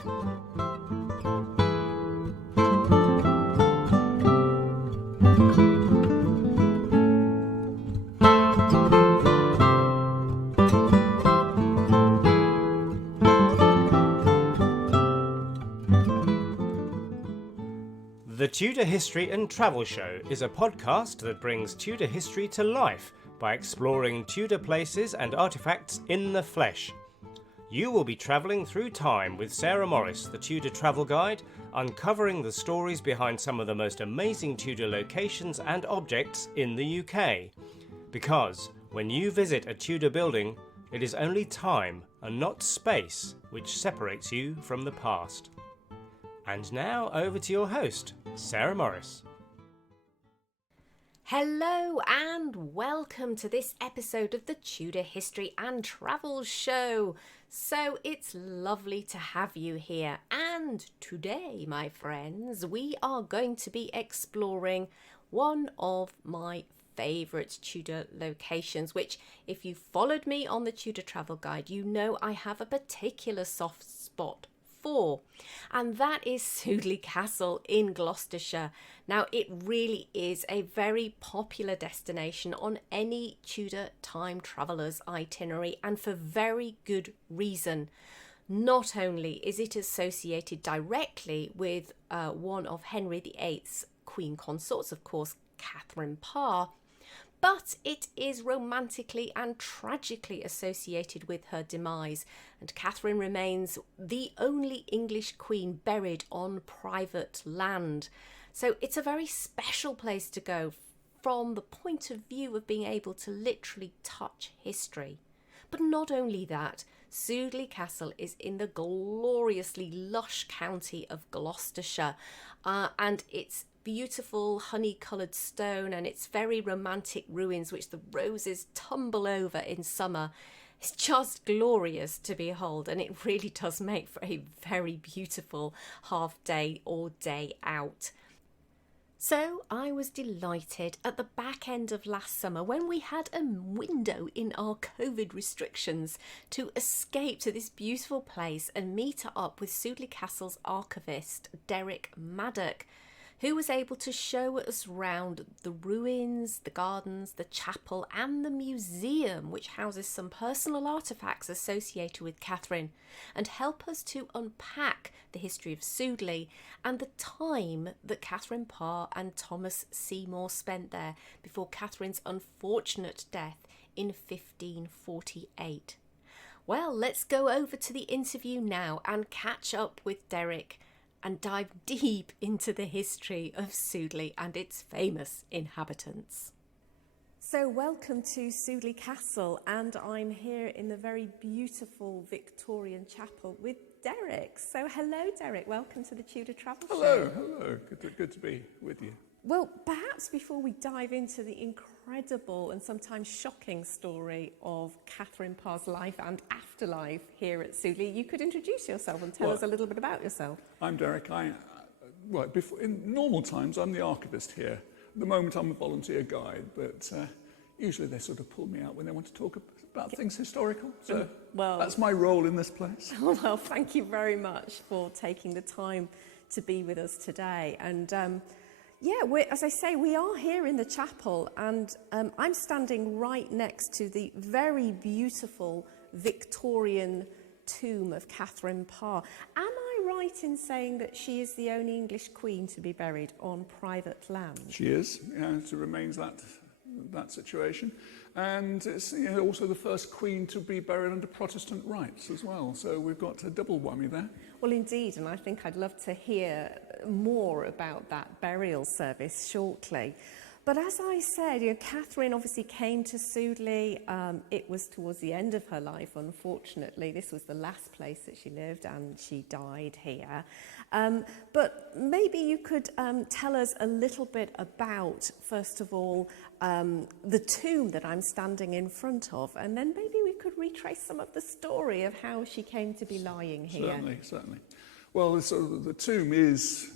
The Tudor History and Travel Show is a podcast that brings Tudor history to life by exploring Tudor places and artefacts in the flesh. You will be travelling through time with Sarah Morris, the Tudor travel guide, uncovering the stories behind some of the most amazing Tudor locations and objects in the UK. Because when you visit a Tudor building, it is only time and not space which separates you from the past. And now over to your host, Sarah Morris. Hello and welcome to this episode of the Tudor History and Travel Show. So it's lovely to have you here, and today, my friends, we are going to be exploring one of my favourite Tudor locations, which if you followed me on the Tudor Travel Guide, you know I have a particular soft spot for, and that is Sudeley Castle in Gloucestershire. Now, it really is a very popular destination on any Tudor time traveller's itinerary, and for very good reason. Not only is it associated directly with one of Henry VIII's queen consorts, of course, Katherine Parr, but it is romantically and tragically associated with her demise, and Catherine remains the only English queen buried on private land. So it's a very special place to go from the point of view of being able to literally touch history. But not only that, Sudeley Castle is in the gloriously lush county of Gloucestershire, and it's beautiful honey-coloured stone and its very romantic ruins which the roses tumble over in summer. It's just glorious to behold, and it really does make for a very beautiful half day or day out. So I was delighted at the back end of last summer, when we had a window in our COVID restrictions, to escape to this beautiful place and meet up with Sudeley Castle's archivist, Derek Maddox, who was able to show us round the ruins, the gardens, the chapel and the museum, which houses some personal artefacts associated with Catherine, and help us to unpack the history of Sudeley and the time that Katherine Parr and Thomas Seymour spent there before Catherine's unfortunate death in 1548. Well, let's go over to the interview now and catch up with Derek and dive deep into the history of Sudeley and its famous inhabitants. So welcome to Sudeley Castle, and I'm here in the very beautiful Victorian chapel with Derek. So hello Derek, welcome to the Tudor Travel Show. Hello, good to be with you. Well, perhaps before we dive into the incredible and sometimes shocking story of Katherine Parr's life and afterlife here at Sudeley, you could introduce yourself and tell us a little bit about yourself. I'm Derek. In normal times, I'm the archivist here. At the moment, I'm a volunteer guide, but usually they sort of pull me out when they want to talk about things historical. So that's my role in this place. Well, thank you very much for taking the time to be with us today. And as I say, we are here in the chapel, and I'm standing right next to the very beautiful Victorian tomb of Katherine Parr. Am I right in saying that she is the only English queen to be buried on private land? She is, it remains that situation. And it's also the first queen to be buried under Protestant rites as well. So we've got a double whammy there. Well, indeed, and I think I'd love to hear more about that burial service shortly. But as I said, Catherine obviously came to Sudeley. It was towards the end of her life, unfortunately. This was the last place that she lived, and she died here. But maybe you could tell us a little bit about, first of all, the tomb that I'm standing in front of, and then maybe we could retrace some of the story of how she came to be lying here. Certainly. Well, the tomb is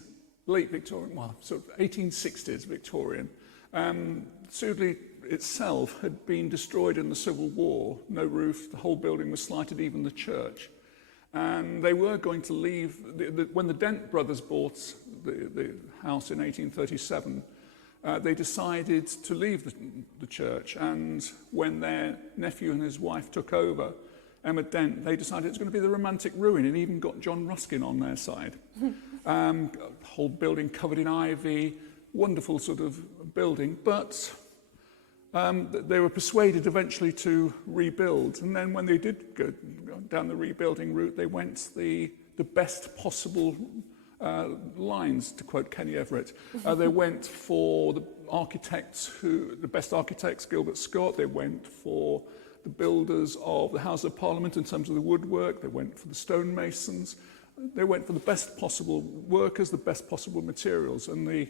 late Victorian, sort of 1860s Victorian. Sudeley itself had been destroyed in the Civil War. No roof, the whole building was slighted, even the church. And they were going to leave, when the Dent brothers bought the house in 1837, they decided to leave the church. And when their nephew and his wife took over, Emma Dent, they decided it's going to be the romantic ruin, and even got John Ruskin on their side. Whole building covered in ivy, wonderful sort of building, but they were persuaded eventually to rebuild. And then when they did go down the rebuilding route, they went the best possible lines, to quote Kenny Everett. They went for the best architects, Gilbert Scott. They went for the builders of the House of Parliament in terms of the woodwork. They went for the stonemasons. They went for the best possible workers, the best possible materials. And the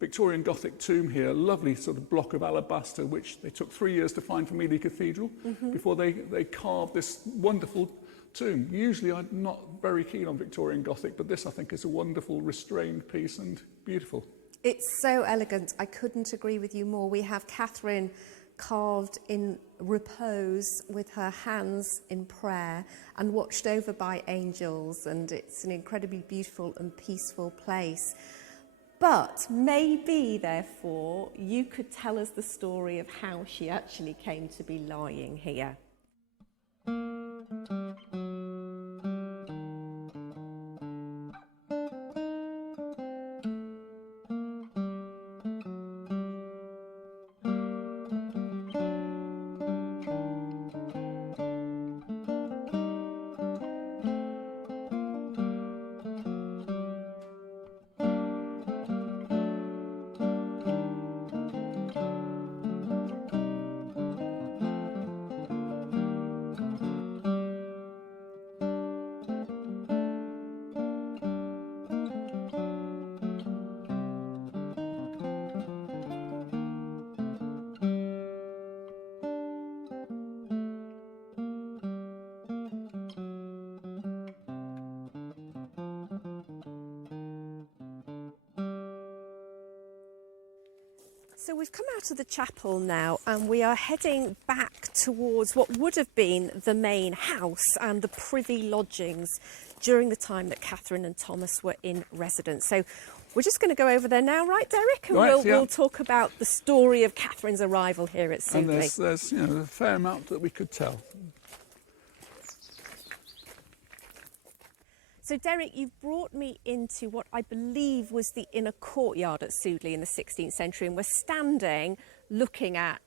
Victorian Gothic tomb here, a lovely sort of block of alabaster, which they took 3 years to find from Ely Cathedral before they carved this wonderful tomb. Usually I'm not very keen on Victorian Gothic, but this I think is a wonderful restrained piece and beautiful. It's so elegant. I couldn't agree with you more. We have Catherine carved in repose with her hands in prayer and watched over by angels, and it's an incredibly beautiful and peaceful place. But maybe, therefore, you could tell us the story of how she actually came to be lying here. So we've come out of the chapel now, and we are heading back towards what would have been the main house and the privy lodgings during the time that Catherine and Thomas were in residence. So we're just going to go over there now, right, Derek? And we'll talk about the story of Catherine's arrival here at Sudeley. And there's a fair amount that we could tell. So, Derek, you've brought me into what I believe was the inner courtyard at Sudeley in the 16th century, and we're standing looking at,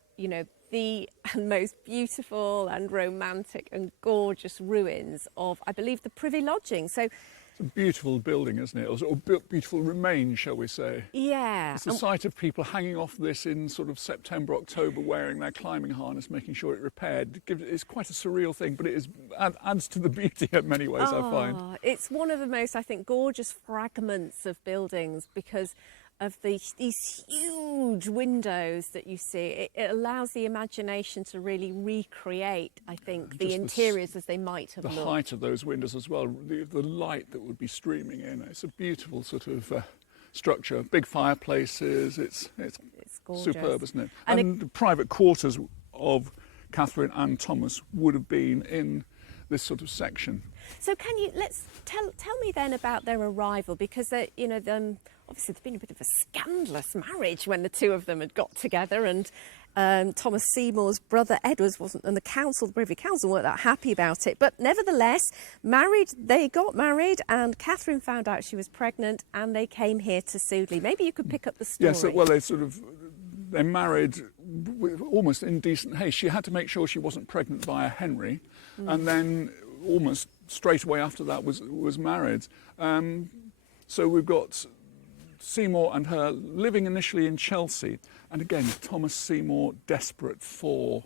the most beautiful and romantic and gorgeous ruins of, I believe, the privy lodging. So, it's a beautiful building, isn't it? Or beautiful remains, shall we say. Yeah. It's the sight of people hanging off this in sort of September, October, wearing their climbing harness, making sure it repaired. It's quite a surreal thing, but it adds to the beauty in many ways, I find. It's one of the most, I think, gorgeous fragments of buildings because of these huge windows that you see. It allows the imagination to really recreate, I think, the interiors as they might have looked. The height of those windows as well, the light that would be streaming in. It's a beautiful sort of structure. Big fireplaces. It's gorgeous. Superb, isn't it? And the private quarters of Catherine and Thomas would have been in this sort of section. So let's tell me then about their arrival, because obviously there's been a bit of a scandalous marriage when the two of them had got together, and Thomas Seymour's brother Edward wasn't, and the Privy Council weren't that happy about it. But nevertheless, they got married, and Catherine found out she was pregnant, and they came here to Sudeley. Maybe you could pick up the story. Yes, well, they married with almost indecent haste. She had to make sure she wasn't pregnant via Henry, and then almost straight away after that was married. So we've got Seymour and her living initially in Chelsea, and again Thomas Seymour desperate for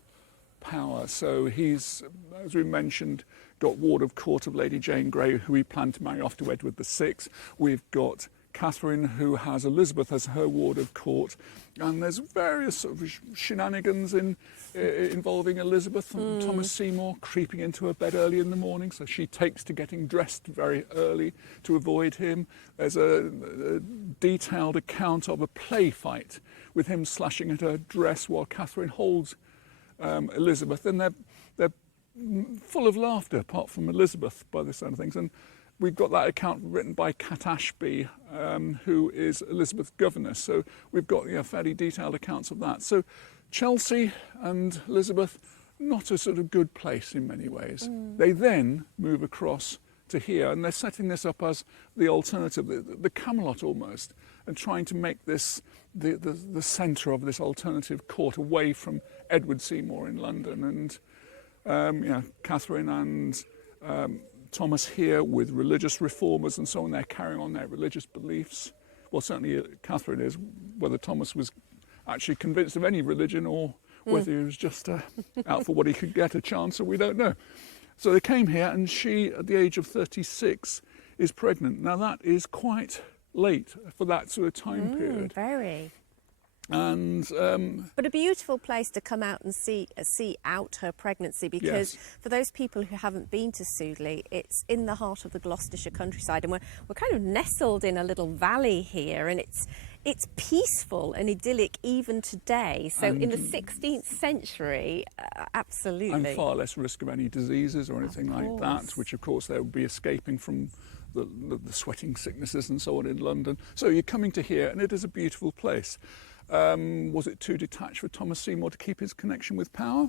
power. So he's, as we mentioned, got ward of court of Lady Jane Grey, who he planned to marry off to Edward VI. We've got Catherine, who has Elizabeth as her ward of court, and there's various sort of shenanigans involving Elizabeth and Thomas Seymour creeping into her bed early in the morning, so she takes to getting dressed very early to avoid him. There's a detailed account of a play fight with him slashing at her dress while Catherine holds Elizabeth, and they're full of laughter, apart from Elizabeth, by this side of things. And we've got that account written by Cat Ashby, who is Elizabeth's governess. So we've got fairly detailed accounts of that. So Chelsea and Elizabeth, not a sort of good place in many ways. They then move across to here, and they're setting this up as the alternative, the Camelot almost, and trying to make this the centre of this alternative court away from Edward Seymour in London. And Catherine and Thomas here with religious reformers and so on, they're carrying on their religious beliefs. Well, certainly Catherine is. Whether Thomas was actually convinced of any religion or whether he was just out for what he could get a chance, we don't know. So they came here, and she, at the age of 36, is pregnant. Now that is quite late for that sort of time period. Very. And but a beautiful place to come out and see out her pregnancy, because for those people who haven't been to Sudeley, it's in the heart of the Gloucestershire countryside, and we're kind of nestled in a little valley here, and it's peaceful and idyllic even today. So in the 16th century, absolutely. And far less risk of any diseases or anything like that, which of course they would be escaping from the sweating sicknesses and so on in London. So you're coming to here, and it is a beautiful place. Was it too detached for Thomas Seymour to keep his connection with power?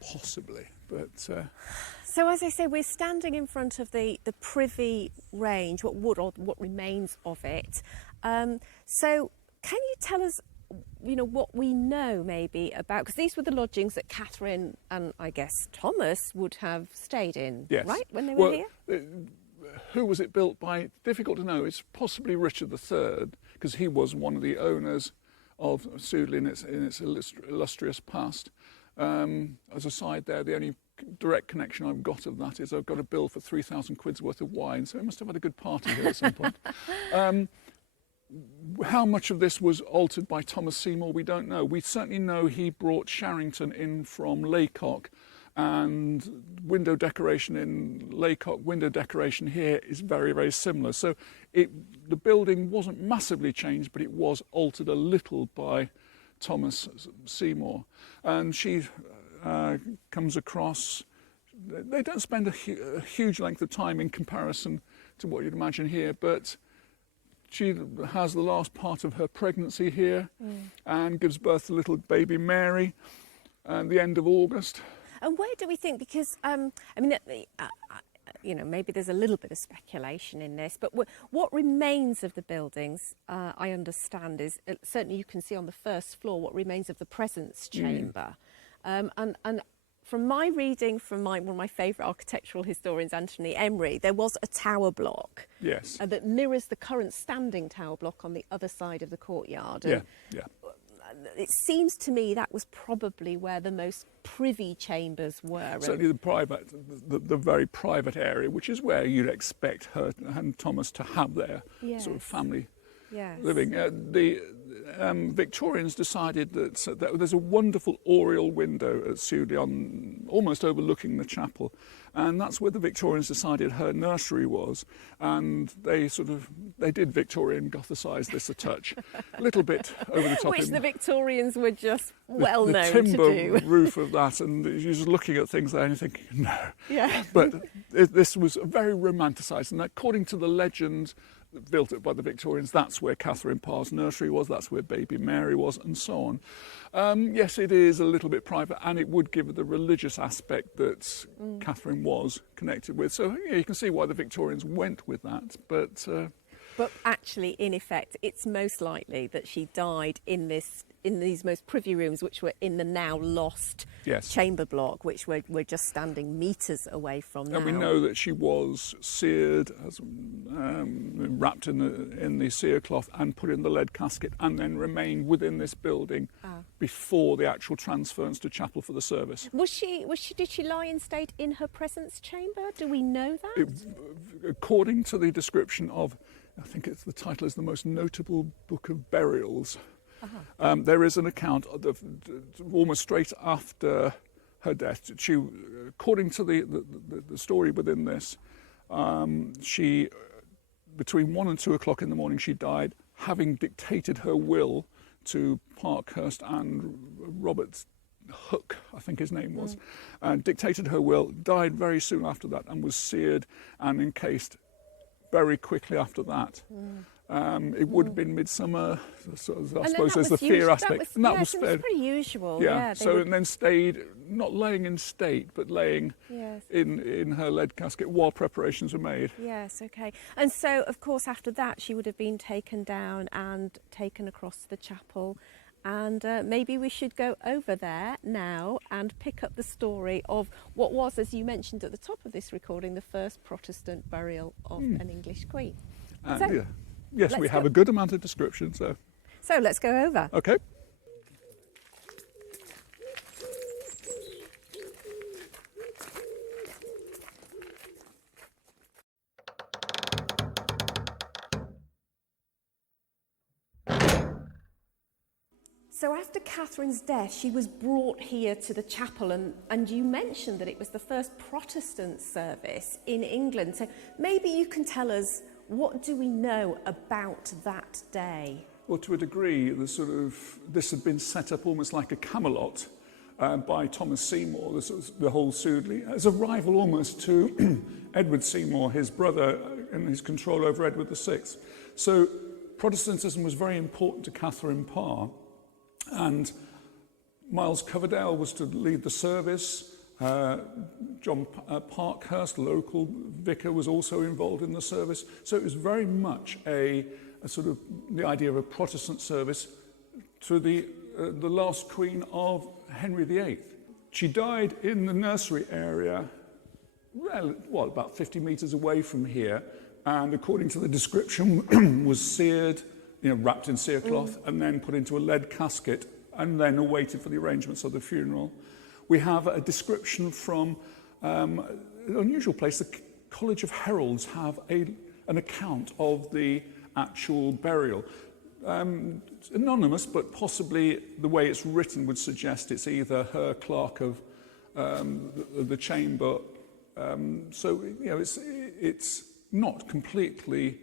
Possibly, but... So as I say, we're standing in front of the Privy Range, what remains of it. So can you tell us, what we know maybe about, because these were the lodgings that Catherine and I guess Thomas would have stayed in, right, when they were here? Who was it built by? Difficult to know. It's possibly Richard III, because he was one of the owners of Sudeley in its illustrious past. As a side there, the only direct connection I've got of that is I've got a bill for 3,000 quid's worth of wine, so he must have had a good party here at some point. How much of this was altered by Thomas Seymour, we don't know. We certainly know he brought Sharrington in from Laycock, and window decoration in Laycock, window decoration here is very, very similar. So the building wasn't massively changed, but it was altered a little by Thomas Seymour. And she comes across, they don't spend a huge length of time in comparison to what you'd imagine here, but she has the last part of her pregnancy here and gives birth to little baby Mary at the end of August. And where do we think, because, maybe there's a little bit of speculation in this, but what remains of the buildings, I understand, is certainly you can see on the first floor what remains of the presence chamber. And from my reading from one of my favourite architectural historians, Anthony Emery, there was a tower block that mirrors the current standing tower block on the other side of the courtyard. And it seems to me that was probably where the most privy chambers were. Certainly the very private area, which is where you'd expect her and Thomas to have their sort of family living. The Victorians decided that there's a wonderful oriel window at Sudeley, almost overlooking the chapel, and that's where the Victorians decided her nursery was, and they did Victorian Gothicise this a touch, a little bit over the top. Which the Victorians were just well known to do. The timber roof of that, and you're just looking at things there and you think, no. Yeah. But this was very romanticised, and according to the legend built it by the Victorians, that's where Katherine Parr's nursery was, that's where baby Mary was, and so on. Yes, it is a little bit private, and it would give the religious aspect that Catherine was connected with. So you can see why the Victorians went with that. But actually, in effect, it's most likely that she died in these most privy rooms, which were in the now lost chamber block, which we're just standing metres away from now. And we know that she was seared, wrapped in the cerecloth and put in the lead casket, and then remained within this building before the actual transference to chapel for the service. Did she lie in state in her presence chamber? Do we know that? According to the description of, I think the title is The Most Notable Book of Burials. There is an account of almost straight after her death. She, according to the story within this, she, between 1 and 2 o'clock in the morning, she died, having dictated her will to Parkhurst and Robert Hook, I think his name was, dictated her will, died very soon after that, and was seared and encased very quickly after that. It would have been midsummer, so I suppose there's the fear aspect. That was pretty usual. Yeah, and then stayed, not laying in state, but laying in her lead casket while preparations were made. Yes, okay. And so, of course, after that, she would have been taken down and taken across the chapel. And maybe we should go over there now and pick up the story of what was, as you mentioned at the top of this recording, the first Protestant burial of an English queen. Yes, we have a good amount of description. So let's go over. Okay. So after Catherine's death, she was brought here to the chapel, and you mentioned that it was the first Protestant service in England. So maybe you can tell us, what do we know about that day? Well, to a degree, this had been set up almost like a Camelot by Thomas Seymour, the whole Sudeley, as a rival almost to Edward Seymour, his brother, and his control over Edward VI. So Protestantism was very important to Katherine Parr. And Miles Coverdale was to lead the service. John Parkhurst, local vicar, was also involved in the service. So it was very much a sort of the idea of a Protestant service to the last queen of Henry VIII. She died in the nursery area, about 50 metres away from here, and according to the description, was seared, wrapped in cerecloth, and then put into a lead casket, and then awaited for the arrangements of the funeral. We have a description from an unusual place. The College of Heralds have an account of the actual burial. It's anonymous, but possibly the way it's written would suggest it's either her clerk of the chamber. It's not completely.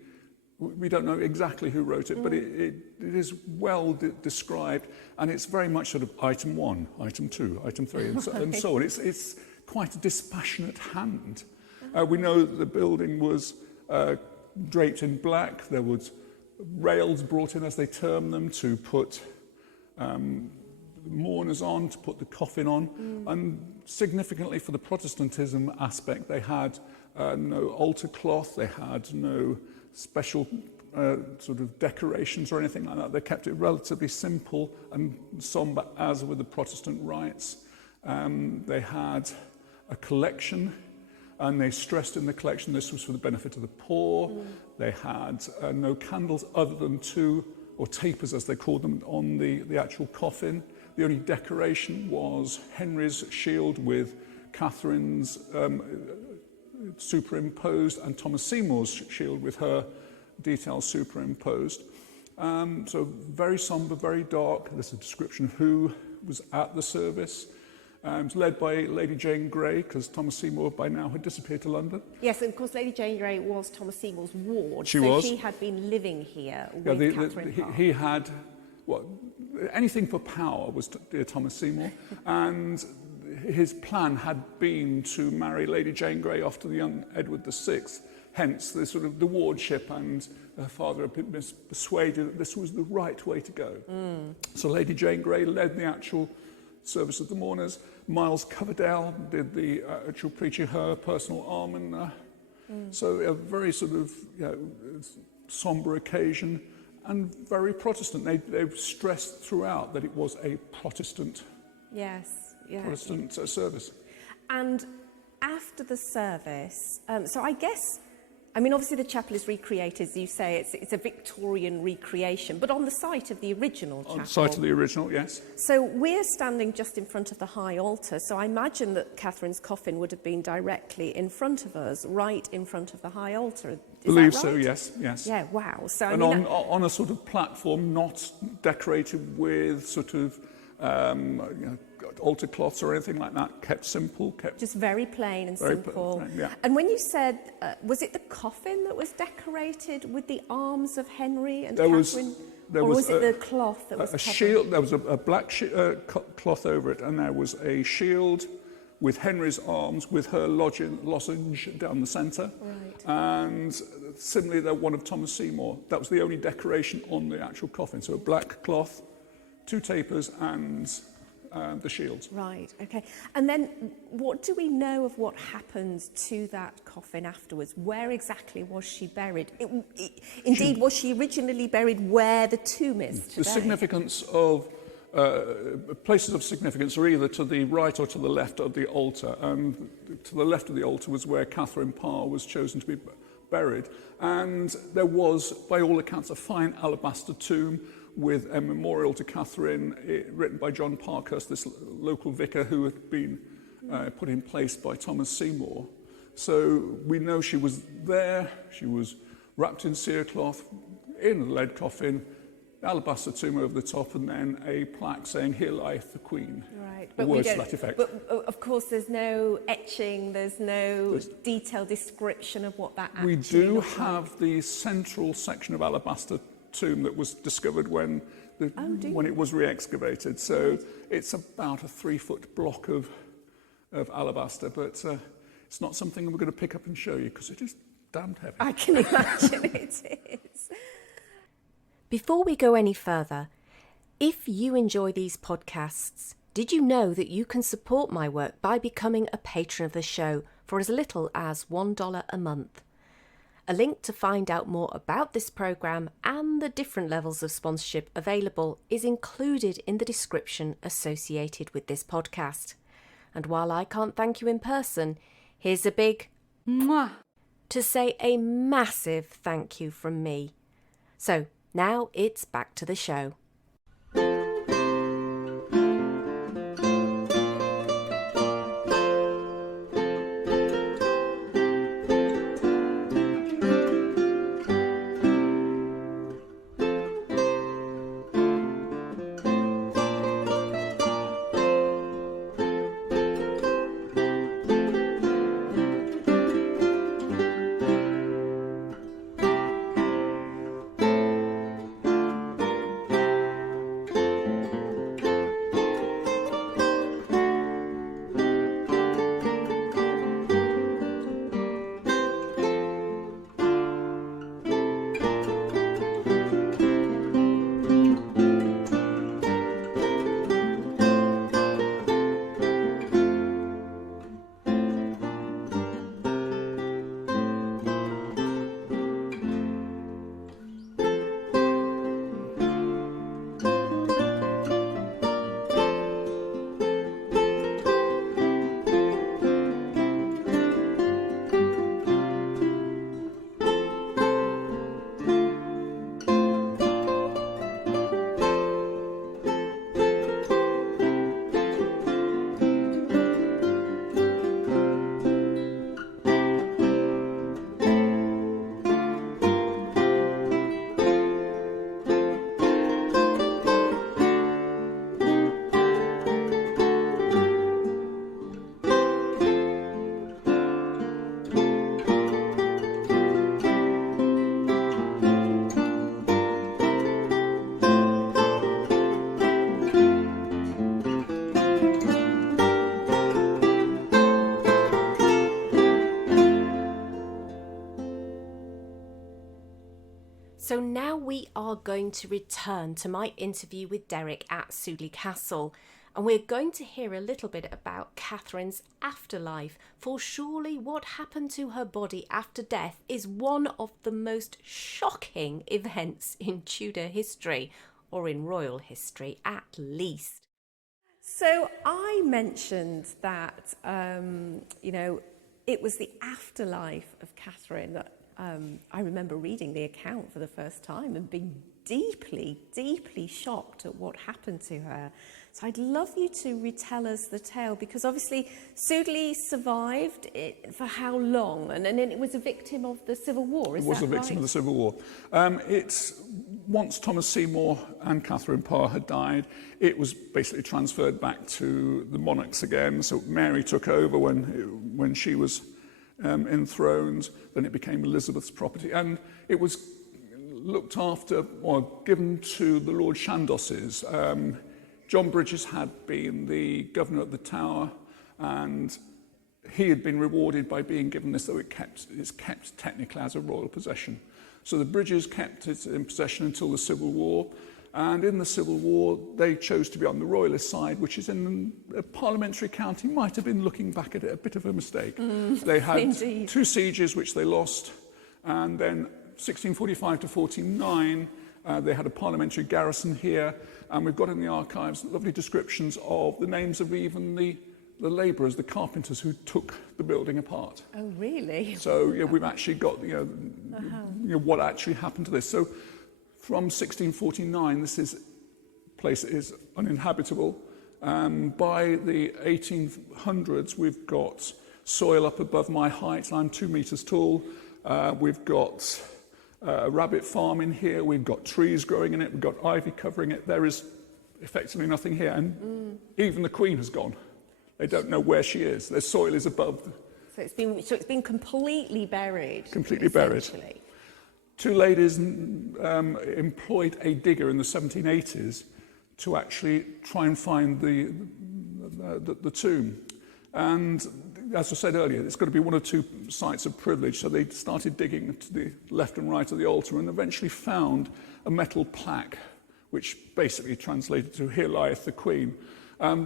We don't know exactly who wrote it, but it is well described, and it's very much sort of item 1, item 2, item 3, and so on. It's quite a dispassionate hand. We know that the building was draped in black. There was rails brought in, as they term them, to put mourners on, to put the coffin on, and significantly for the Protestantism aspect, they had no altar cloth, they had no special sort of decorations or anything like that. They kept it relatively simple and sombre, as with the Protestant rites. They had a collection, and they stressed in the collection this was for the benefit of the poor. They had no candles other than 2, or tapers as they called them, on the actual coffin. The only decoration was Henry's shield with Catherine's superimposed, and Thomas Seymour's shield with her details superimposed. So very sombre, very dark. There's a description of who was at the service. It was led by Lady Jane Grey, because Thomas Seymour by now had disappeared to London. Yes, and of course Lady Jane Grey was Thomas Seymour's ward. She was. She had been living here with Katherine Parr. He had, anything for power was dear Thomas Seymour, and his plan had been to marry Lady Jane Grey off to the young Edward VI. Hence, the sort of the wardship, and her father had been persuaded that this was the right way to go. So Lady Jane Grey led the actual service of the mourners. Miles Coverdale did the actual preaching, her personal almoner. So a very sort of sombre occasion, and very Protestant. They've stressed throughout that it was a Protestant. Protestant service. And after the service, so I guess, obviously the chapel is recreated, as you say, it's a Victorian recreation, but on the site of the original chapel. On the site of the original, yes. So we're standing just in front of the high altar, so I imagine that Catherine's coffin would have been directly in front of us, right in front of the high altar. Is Believe that right? So, yes. Yeah, wow. So, and on a sort of platform, not decorated with sort of altar cloths or anything like that, kept simple, just very plain and simple. Plain, yeah. And when you said, was it the coffin that was decorated with the arms of Henry and Catherine? there or was was it the cloth that was a covered? shield. There was a black cloth over it, and there was a shield with Henry's arms, with her lozenge down the centre. Right. And similarly, there one of Thomas Seymour. That was the only decoration on the actual coffin. So a black cloth, 2 tapers, and the shields. Right, okay. And then what do we know of what happened to that coffin afterwards? Where exactly was she buried? Indeed, was she originally buried where the tomb is today? The significance of places of significance are either to the right or to the left of the altar. And to the left of the altar was where Katherine Parr was chosen to be buried. And there was, by all accounts, a fine alabaster tomb with a memorial to Catherine written by John Parkhurst, this local vicar who had been put in place by Thomas Seymour. So we know she was there, she was wrapped in cerecloth, in a lead coffin, alabaster tomb over the top, and then a plaque saying, "Here lieth the Queen." Right, but words to that effect. But of course, there's no etching, there's no detailed description of what that actually We do looked have like. the central section of alabaster tomb that was discovered when it was re-excavated. So it's about a 3-foot block of alabaster, but it's not something we're going to pick up and show you because it is damned heavy. I can imagine it is. Before we go any further, if you enjoy these podcasts, did you know that you can support my work by becoming a patron of the show for as little as $1 a month? A link to find out more about this programme and the different levels of sponsorship available is included in the description associated with this podcast. And while I can't thank you in person, here's a big mwah to say a massive thank you from me. So now it's back to the show. So now we are going to return to my interview with Derek at Sudeley Castle, and we're going to hear a little bit about Catherine's afterlife, for surely what happened to her body after death is one of the most shocking events in Tudor history, or in royal history at least. So I mentioned that, it was the afterlife of Catherine that I remember reading the account for the first time and being deeply, deeply shocked at what happened to her. So I'd love you to retell us the tale, because obviously Sudeley survived it for how long? And then it was a victim of the Civil War, is that right? It was a victim of the Civil War. Once Thomas Seymour and Katherine Parr had died, it was basically transferred back to the monarchs again. So Mary took over when she was enthroned, then it became Elizabeth's property. And it was looked after or given to the Lord Chandosses. John Bridges had been the governor of the Tower, and he had been rewarded by being given this, though it's kept technically as a royal possession. So the Bridges kept it in possession until the Civil War, and in the Civil War they chose to be on the royalist side, which is in a parliamentary county, might have been, looking back at it, a bit of a mistake. They had Indeed. 2 sieges which they lost, and then 1645 to 49 they had a parliamentary garrison here, and we've got in the archives lovely descriptions of the names of even the labourers, the carpenters who took the building apart. Oh, really? So we've actually got what actually happened to this. So from 1649, this place is uninhabitable. By the 1800s, we've got soil up above my height. I'm 2 meters tall. We've got a rabbit farm in here. We've got trees growing in it. We've got ivy covering it. There is effectively nothing here, and even the Queen has gone. They don't know where she is. Their soil is above. So it's been completely buried. Completely buried. Essentially. 2 ladies employed a digger in the 1780s to actually try and find the tomb. And as I said earlier, it's got to be one or 2 sites of privilege. So they started digging to the left and right of the altar and eventually found a metal plaque, which basically translated to "Here lieth the Queen."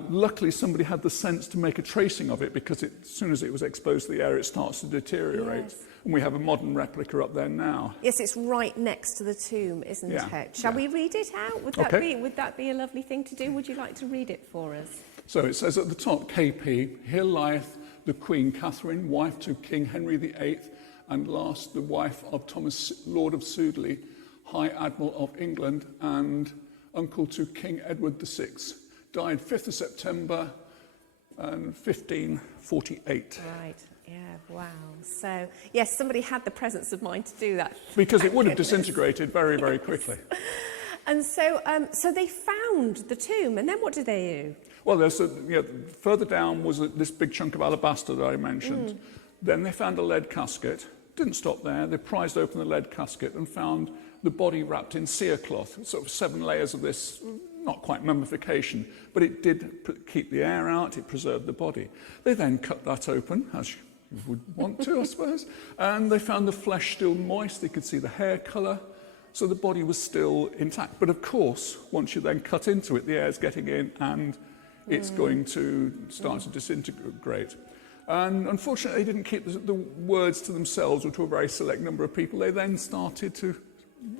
Luckily, somebody had the sense to make a tracing of it, because as soon as it was exposed to the air, it starts to deteriorate. Yes. And we have a modern replica up there now. Yes, it's right next to the tomb, isn't it? Shall we read it out? Would that be a lovely thing to do? Would you like to read it for us? So it says at the top, KP, "Here lieth the Queen Katherine, wife to King Henry VIII, and last the wife of Thomas, Lord of Sudeley, High Admiral of England, and uncle to King Edward VI. Died 5th of September 1548. Right, yeah, wow. So, yes, somebody had the presence of mind to do that. Because it would have disintegrated very, very quickly. And so they found the tomb, and then what did they do? Well, further down was this big chunk of alabaster that I mentioned. Then they found a lead casket. Didn't stop there. They prized open the lead casket and found the body wrapped in cerecloth, sort of 7 layers of this, not quite mummification, but it did keep the air out, it preserved the body. They then cut that open, as you would want to, I suppose, and they found the flesh still moist. They could see the hair colour, so the body was still intact. But of course, once you then cut into it, the air's getting in and it's going to start to disintegrate. And unfortunately, they didn't keep the words to themselves or to a very select number of people. They then started to...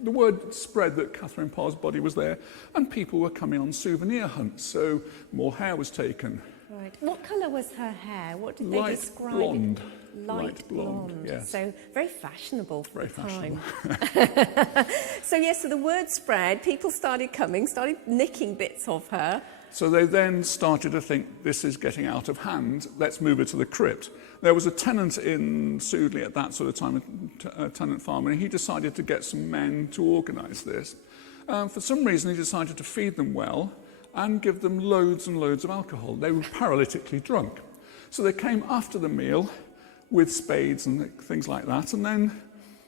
The word spread that Katherine Parr's body was there, and people were coming on souvenir hunts, so more hair was taken. Right. What colour was her hair? What did they describe blonde. it? Light blonde. Yes. So very fashionable for Very the fashionable. time. So the word spread, people started coming, started nicking bits of her. So they then started to think, this is getting out of hand, let's move her to the crypt. There was a tenant in Sudeley at that sort of time, a tenant farmer, and he decided to get some men to organise this. For some reason, he decided to feed them well and give them loads and loads of alcohol. They were paralytically drunk. So they came after the meal with spades and things like that, and then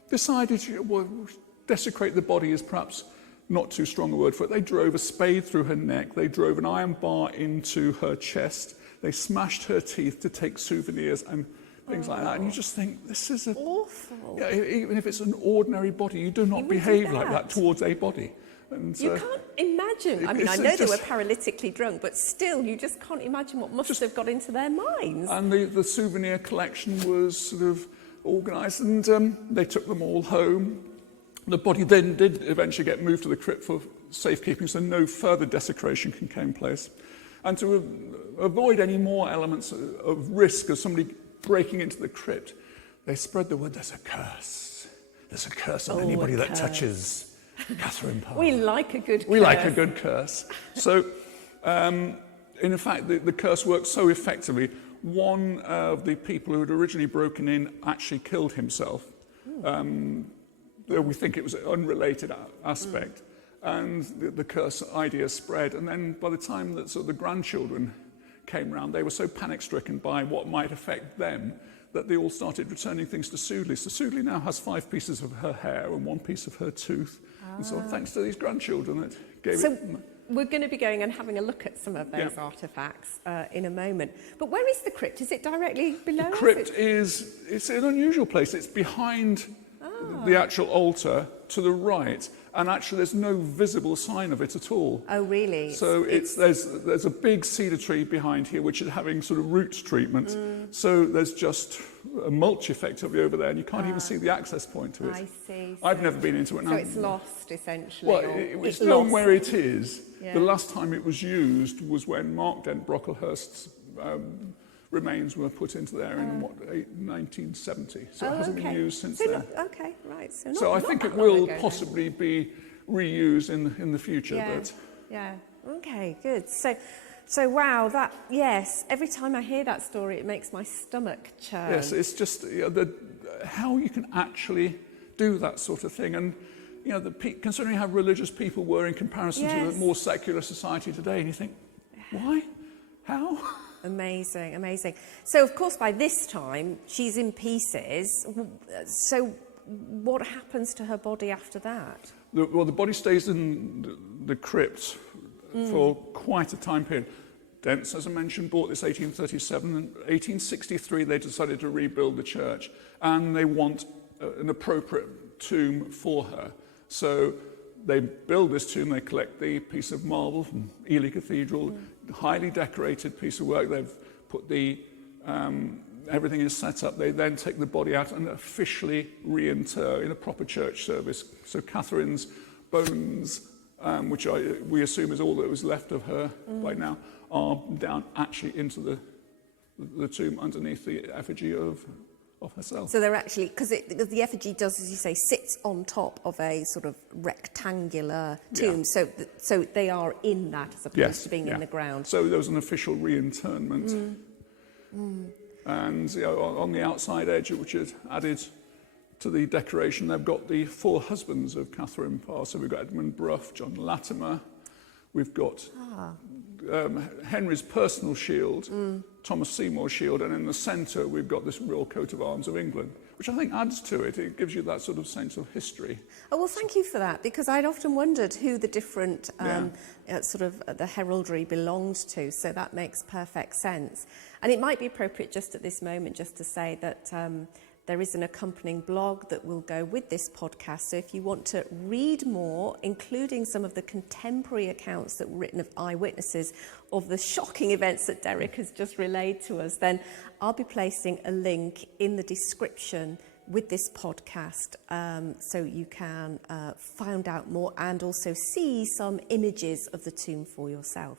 decided to desecrate the body is perhaps not too strong a word for it. They drove a spade through her neck, they drove an iron bar into her chest, they smashed her teeth to take souvenirs and things like that. And you just think, this is awful. Yeah, even if it's an ordinary body, you do not behave like that towards a body. And you can't imagine. I mean, I know they were paralytically drunk, but still, you just can't imagine what must have got into their minds. And the souvenir collection was sort of organised, and they took them all home. The body then did eventually get moved to the crypt for safekeeping, so no further desecration can take place. And to avoid any more elements of risk of somebody breaking into the crypt, they spread the word, there's a curse. There's a curse on anybody that touches Katherine Parr. We like a good curse. We like a good curse. So, in fact, the curse worked so effectively, one of the people who had originally broken in actually killed himself. We think it was an unrelated aspect. And the curse idea spread. And then by the time that sort of the grandchildren came round, they were so panic-stricken by what might affect them that they all started returning things to Sudeley. So Sudeley now has 5 pieces of her hair and 1 piece of her tooth. And so thanks to these grandchildren that gave it... We're going to be going and having a look at some of those artefacts in a moment. But where is the crypt? Is it directly below us? The crypt it's an unusual place. It's behind the actual altar to the right. And actually, there's no visible sign of it at all. Oh, really? So there's a big cedar tree behind here, which is having sort of roots treatment. So there's just a mulch effectively over there, and you can't even see the access point to it. I see. I've never been into it now. So it's lost, essentially. Well, it's known where it is. Yeah. The last time it was used was when Mark Dent Brocklehurst's remains were put into there in 1970. So it hasn't been used since then. Okay, right. So I think it will possibly be reused in the future. Yeah. But yeah. Okay, good. So wow, that, yes, every time I hear that story, it makes my stomach churn. Yes, it's just how you can actually do that sort of thing. And, you know, considering how religious people were in comparison to a more secular society today, and you think, why? How? Amazing, amazing. So, of course, by this time, she's in pieces. So what happens to her body after that? The body stays in the crypt for quite a time period. Dents, as I mentioned, bought this 1837. In 1863, they decided to rebuild the church, and they want an appropriate tomb for her. So they build this tomb, they collect the piece of marble from Ely Cathedral, highly decorated piece of work. They've put everything is set up. They then take the body out and officially reinter in a proper church service. So Catherine's bones, which we assume is all that was left of her by now, are down actually into the tomb underneath the effigy of herself. So they're actually, because the effigy does, as you say, sits on top of a sort of rectangular tomb. So they are in that as opposed to being in the ground. So there was an official reinterment. And on the outside edge, which is added to the decoration, they've got the 4 husbands of Katherine Parr. So we've got Edmund Brough, John Latimer, we've got Henry's personal shield, Thomas Seymour's shield, and in the centre we've got this royal coat of arms of England, which I think adds to it. It gives you that sort of sense of history. Oh, well, thank you for that, because I'd often wondered who the different sort of the heraldry belonged to, so that makes perfect sense. And it might be appropriate just at this moment just to say that there is an accompanying blog that will go with this podcast. So if you want to read more, including some of the contemporary accounts that were written of eyewitnesses of the shocking events that Derek has just relayed to us, then I'll be placing a link in the description with this podcast so you can find out more and also see some images of the tomb for yourself.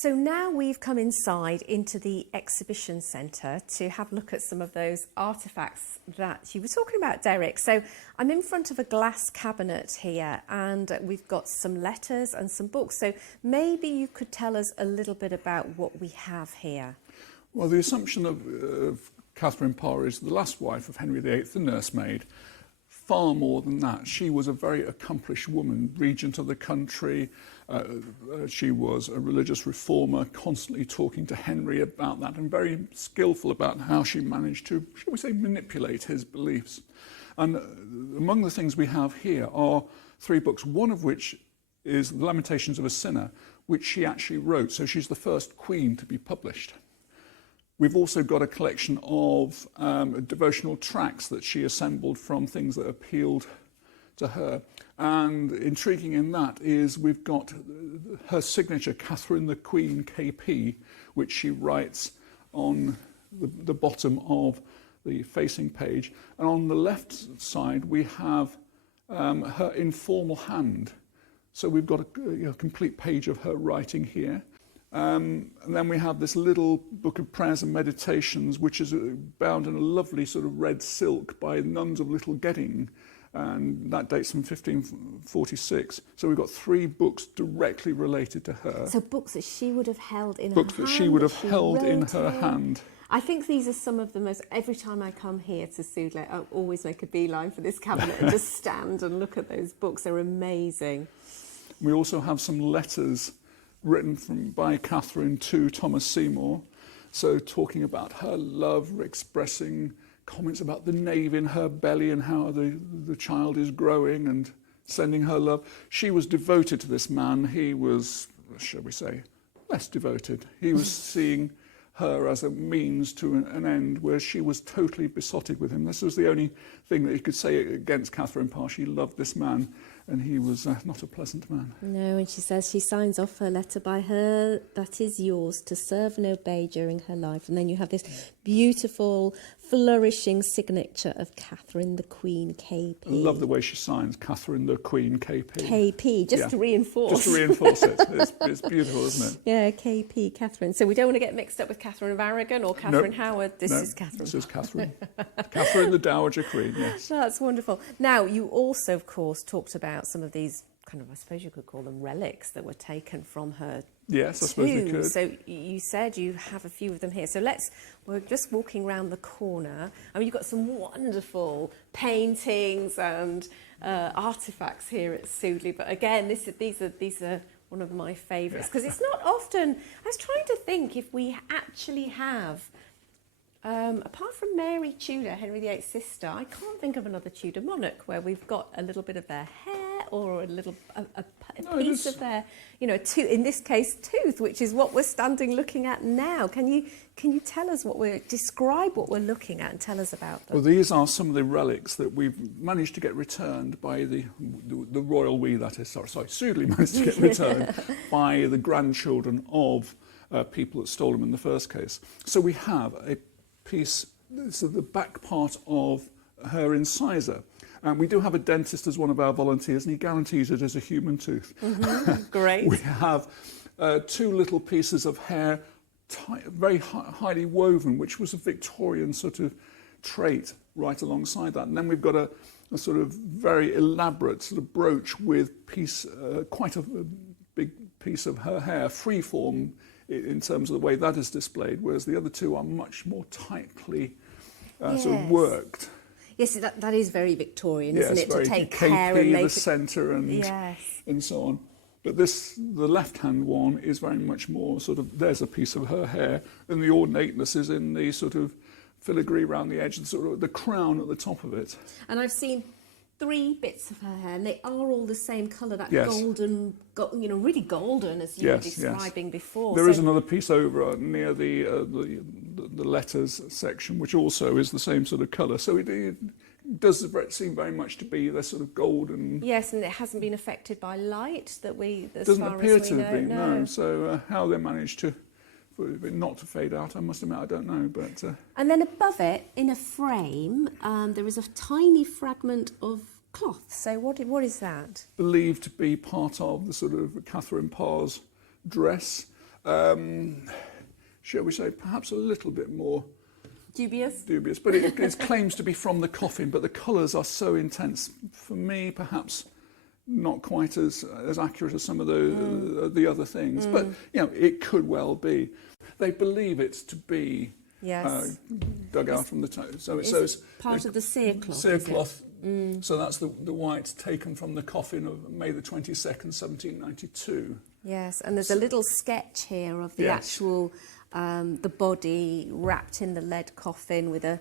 So now we've come inside into the exhibition centre to have a look at some of those artefacts that you were talking about, Derek. So I'm in front of a glass cabinet here, and we've got some letters and some books. So maybe you could tell us a little bit about what we have here. Well, the assumption of Katherine Parr is the last wife of Henry VIII, the nursemaid. Far more than that. She was a very accomplished woman, regent of the country. She was a religious reformer, constantly talking to Henry about that, and very skillful about how she managed to, shall we say, manipulate his beliefs. And among the things we have here are 3 books, one of which is The Lamentations of a Sinner, which she actually wrote, so she's the first queen to be published. We've also got a collection of devotional tracts that she assembled from things that appealed to her. And intriguing in that is we've got her signature, Catherine the Queen KP, which she writes on the bottom of the facing page. And on the left side, we have her informal hand. So we've got a complete page of her writing here. And then we have this little book of prayers and meditations, which is bound in a lovely sort of red silk by nuns of Little Gedding, and that dates from 1546. So we've got 3 books directly related to her. So books that she would have held in her hand. Books that she would have held in her hand. I think these are some of the most, every time I come here to Sudeley, I always make a beeline for this cabinet and just stand and look at those books. They're amazing. We also have some letters written by Catherine to Thomas Seymour, so talking about her love, expressing comments about the knave in her belly and how the child is growing, and sending her love. She was devoted to this man. He was, shall we say, less devoted. He was seeing her as a means to an end, where she was totally besotted with him. This was the only thing that you could say against Katherine Parr. She loved this man, and he was not a pleasant man. No, and she says she signs off her letter by her that is yours to serve and obey during her life. And then you have this beautiful, flourishing signature of Catherine the Queen KP. I love the way she signs Catherine the Queen KP. KP, just to reinforce. Just to reinforce it. It's beautiful, isn't it? Yeah, KP, Catherine. So we don't want to get mixed up with Catherine of Aragon or Catherine Howard. This is Catherine. This is Catherine. Catherine the Dowager Queen, yes. That's wonderful. Now, you also, of course, talked about some of these kind of, I suppose you could call them relics that were taken from her. Yes, I suppose we could. So you said you have a few of them here. So we're just walking around the corner. I mean, you've got some wonderful paintings and artefacts here at Sudeley. But again, these are one of my favourites, because it's not often. I was trying to think if we actually have, apart from Mary Tudor, Henry VIII's sister, I can't think of another Tudor monarch where we've got a little bit of their hair or a piece of their, in this case, tooth, which is what we're standing looking at now. Can you tell us describe what we're looking at and tell us about them? Well, these are some of the relics that we've managed to get returned by the royal that is, Sudeley managed to get returned by the grandchildren of people that stole them in the first case. So we have a piece, this is the back part of her incisor. And we do have a dentist as one of our volunteers, and he guarantees it is a human tooth. Mm-hmm. Great. We have 2 little pieces of hair, very highly woven, which was a Victorian sort of trait right alongside that. And then we've got a sort of very elaborate sort of brooch with quite a big piece of her hair, freeform in terms of the way that is displayed, whereas the other 2 are much more tightly sort of worked. Yes, that is very Victorian, isn't it? Very to take KP, hair and make the centre and so on. But the left-hand one is very much more sort of, there's a piece of her hair, and the ornateness is in the sort of filigree around the edge, sort of the crown at the top of it. And I've seen 3 bits of her hair, and they are all the same colour, that golden, really golden, as you were describing before. There is another piece over near the letters section, which also is the same sort of colour. So it does seem very much to be the sort of golden. Yes, and it hasn't been affected by light doesn't appear to have been. No. So how they managed for it not to fade out, I must admit, I don't know. But and then above it, in a frame, there is a tiny fragment of cloth. So what is that? Believed to be part of the sort of Katherine Parr's dress. shall we say, perhaps a little bit more Dubious? dubious. But it claims to be from the coffin, but the colours are so intense. For me, perhaps not quite as accurate as some of the other things. But, it could well be. They believe it to be dug out from the toe. So it's part of the cerecloth. Cerecloth. So that's the white taken from the coffin of May the 22nd, 1792. Yes, and there's a little sketch here of the actual, the body wrapped in the lead coffin with a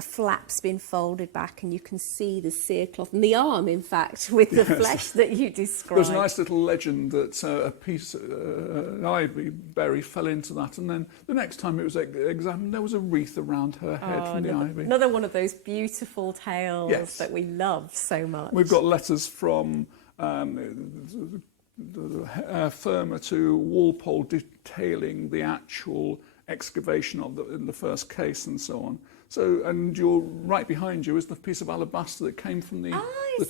flap's been folded back, and you can see the cerecloth and the arm, in fact, with the flesh that you described. There's a nice little legend that a piece, an ivory berry fell into that, and then the next time it was examined, there was a wreath around her head from the ivy. Another one of those beautiful tales that we love so much. We've got letters from the Firma to Walpole detailing the actual excavation in the first case and so on. So, and you're right behind you is the piece of alabaster that came from the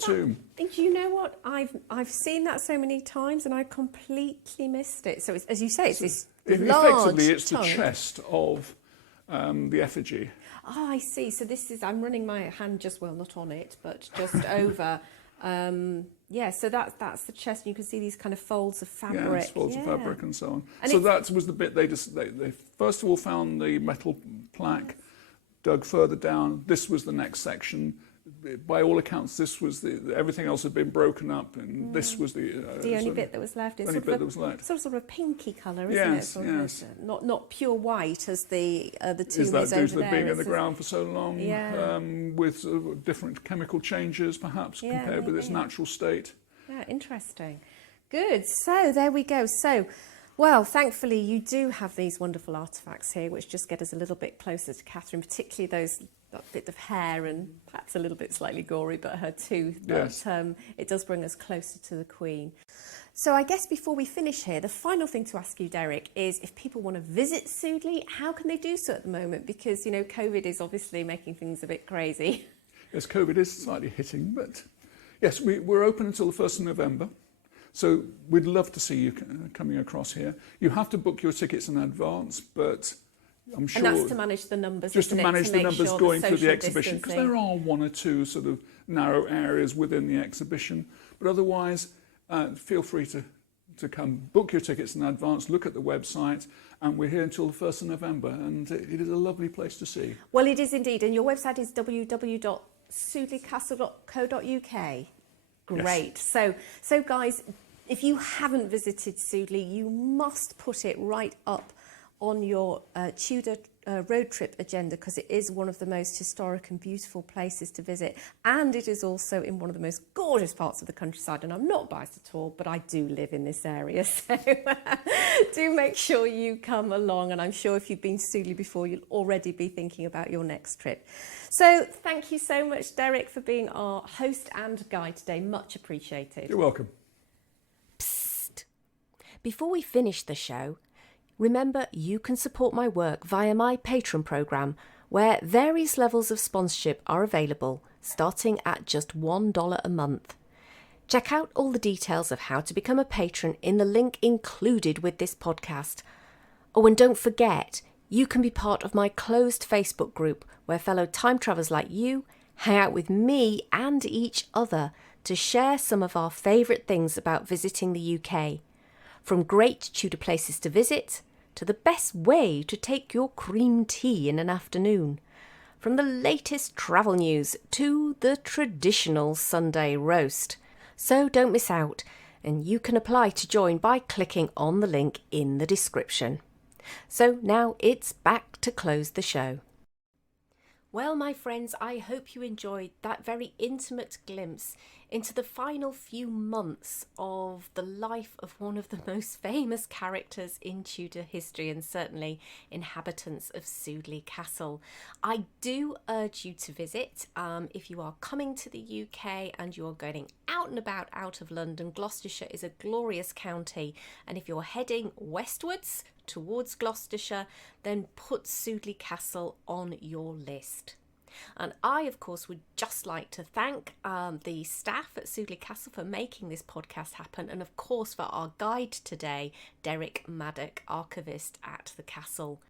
tomb. Do you know what? I've seen that so many times and I completely missed it. So, it's, as you say, it's this large effectively, it's tongue. the chest of the effigy. Oh, I see. So this is, I'm running my hand just, well, not on it, but just over. So that's the chest. And you can see these kind of folds of fabric. Yes, folds of fabric and so on. And so that was the bit they first of all found the metal plaque, dug further down. This was the next section. By all accounts, this was everything else had been broken up, and this was the only bit that was left. It's only bit that was left. Sort of a pinky colour, isn't yes, it? Yes. Not pure white as the tomb is that due to over there. being in the ground for so long? Yeah. With sort of different chemical changes, perhaps, compared with its natural state. Yeah, interesting. Good. So there we go. So, well, thankfully you do have these wonderful artefacts here, which just get us a little bit closer to Catherine, particularly that bit of hair and perhaps a little bit slightly gory, but her tooth. Yes. But it does bring us closer to the Queen. So I guess before we finish here, the final thing to ask you, Derek, is if people want to visit Sudeley, how can they do so at the moment? Because, COVID is obviously making things a bit crazy. Yes, COVID is slightly hitting, but yes, we're open until the 1st of November. So we'd love to see you coming across here. You have to book your tickets in advance, but I'm sure... And that's to manage the numbers, just to manage the numbers going through the exhibition, because distancing. there are one or two sort of narrow areas within the exhibition. But otherwise, feel free to come, book your tickets in advance, look at the website, and we're here until the 1st of November, and it is a lovely place to see. Well, it is indeed, and your website is www.sudeleycastle.co.uk. Great. Yes. So guys, if you haven't visited Sudeley, you must put it right up on your Tudor road trip agenda, because it is one of the most historic and beautiful places to visit, and it is also in one of the most gorgeous parts of the countryside. And I'm not biased at all, but I do live in this area, so do make sure you come along. And I'm sure if you've been to Sudeley before, you'll already be thinking about your next trip. So thank you so much, Derek, for being our host and guide today. Much appreciated. You're welcome. Psst. Before we finish the show, remember you can support my work via my Patreon programme, where various levels of sponsorship are available, starting at just $1 a month. Check out all the details of how to become a patron in the link included with this podcast. Oh, and don't forget, you can be part of my closed Facebook group, where fellow time travellers like you hang out with me and each other to share some of our favourite things about visiting the UK. From great Tudor places to visit, to the best way to take your cream tea in an afternoon. From the latest travel news to the traditional Sunday roast. So don't miss out, and you can apply to join by clicking on the link in the description. So now it's back to close the show. Well, my friends, I hope you enjoyed that very intimate glimpse into the final few months of the life of one of the most famous characters in Tudor history, and certainly inhabitants of Sudeley Castle. I do urge you to visit if you are coming to the UK and you're going out and about out of London. Gloucestershire is a glorious county, and if you're heading westwards towards Gloucestershire, then put Sudeley Castle on your list. And I, of course, would just like to thank the staff at Sudeley Castle for making this podcast happen, and of course for our guide today, Derek Maddox, Archivist at the castle.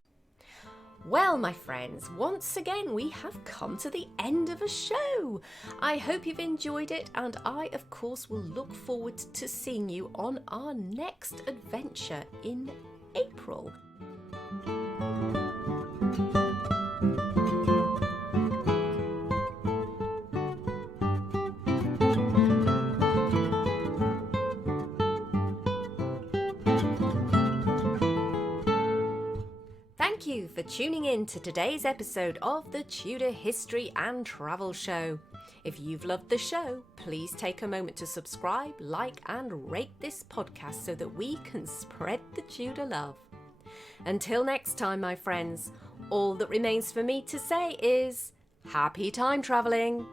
Well, my friends, once again we have come to the end of a show. I hope you've enjoyed it, and I, of course, will look forward to seeing you on our next adventure in April. Thank you for tuning in to today's episode of the Tudor History and Travel Show. If you've loved the show, please take a moment to subscribe, like and rate this podcast so that we can spread the Tudor love. Until next time, my friends, all that remains for me to say is happy time travelling!